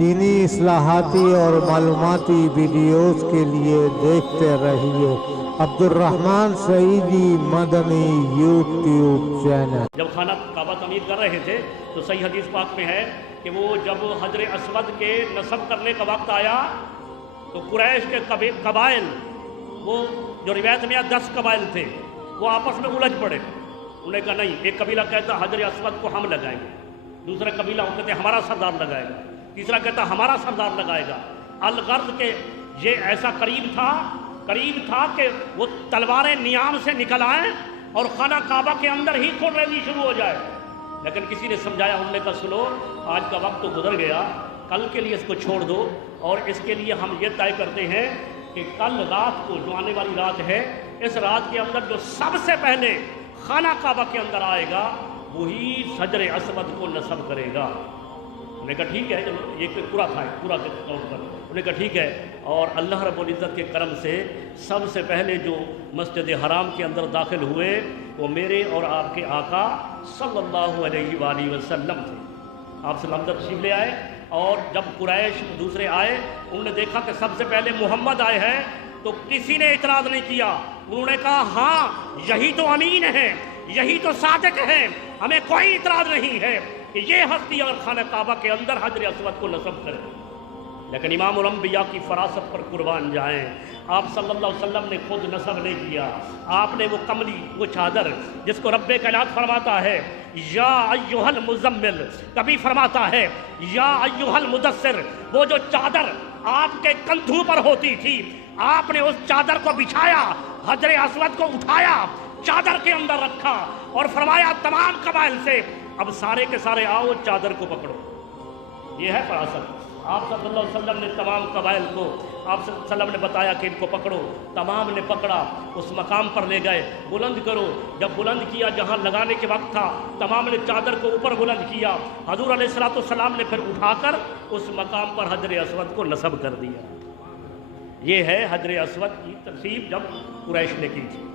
دینی اصلاحاتی اور معلوماتی ویڈیوز کے لیے دیکھتے رہیے عبدالرحمن سعیدی مدنی یوٹیوب چینل۔ جب خانہ کعبہ تعمیر کر رہے تھے تو صحیح حدیث پاک میں ہے کہ وہ جب حجر اسود کے نصب کرنے کا وقت آیا تو قریش کے قبائل، وہ جو روایت میں 10 قبائل تھے، وہ آپس میں الجھ پڑے۔ انہوں نے کہا نہیں، ایک قبیلہ کہتا حجر اسود کو ہم لگائیں گے، دوسرا قبیلہ وہ کہتے ہمارا سردار لگائے گا، تیسرا کہتا ہمارا سردار لگائے گا۔ الغرض کہ یہ ایسا قریب تھا کہ وہ تلواریں نیام سے نکل آئیں اور خانہ کعبہ کے اندر ہی خون ریزی شروع ہو جائے۔ لیکن کسی نے سمجھایا، انہوں نے کہا سنو، آج کا وقت تو گزر گیا، کل کے لیے اس کو چھوڑ دو، اور اس کے لیے ہم یہ طے کرتے ہیں کہ کل رات کو، جو آنے والی رات ہے، اس رات کے اندر جو سب سے پہلے خانہ کعبہ کے اندر آئے گا وہی حجر اسود کو نصب کرے گا۔ انہوں نے کہا ٹھیک ہے، چلو یہ پورا تھا، پورا کے طور پر انہوں نے کہا ٹھیک ہے۔ اور اللہ رب العزت کے کرم سے سب سے پہلے جو مسجد حرام کے اندر داخل ہوئے وہ میرے اور آپ کے آقا صلی اللہ علیہ وآلہ وسلم تھے۔ آپ صلی اللہ علیہ وسلم تشریف لے آئے، اور جب قریش دوسرے آئے، انہوں نے دیکھا کہ سب سے پہلے محمد آئے ہیں، تو کسی نے اعتراض نہیں کیا۔ انہوں نے کہا ہاں، یہی تو امین ہے، یہی تو صادق ہے، ہمیں کوئی اعتراض نہیں ہے کہ یہ ہستی اگر خانہ کعبہ کے اندر حجر اسود کو نصب کرے۔ لیکن امام الانبیاء کی فراست پر قربان جائیں، آپ صلی اللہ علیہ وسلم نے خود نصب نہیں کیا۔ آپ نے وہ کملی، وہ چادر جس کو رب کائنات فرماتا ہے یا ایھا المزمل، کبھی فرماتا ہے یا ایھا المدثر، وہ جو چادر آپ کے کندھوں پر ہوتی تھی، آپ نے اس چادر کو بچھایا، حجر اسود کو اٹھایا، چادر کے اندر رکھا، اور فرمایا تمام قبائل سے اب سارے کے سارے آؤ چادر کو پکڑو۔ یہ ہے فراست۔ آپ صلی اللہ علیہ وسلم نے تمام قبائل کو، آپ صلی اللہ علیہ وسلم نے بتایا کہ ان کو پکڑو، تمام نے پکڑا، اس مقام پر لے گئے، بلند کرو۔ جب بلند کیا، جہاں لگانے کے وقت تھا، تمام نے چادر کو اوپر بلند کیا، حضور علیہ السلام نے پھر اٹھا کر اس مقام پر حجر اسود کو نصب کر دیا۔ یہ ہے حجر اسود کی ترتیب جب قریش نے کی تھی۔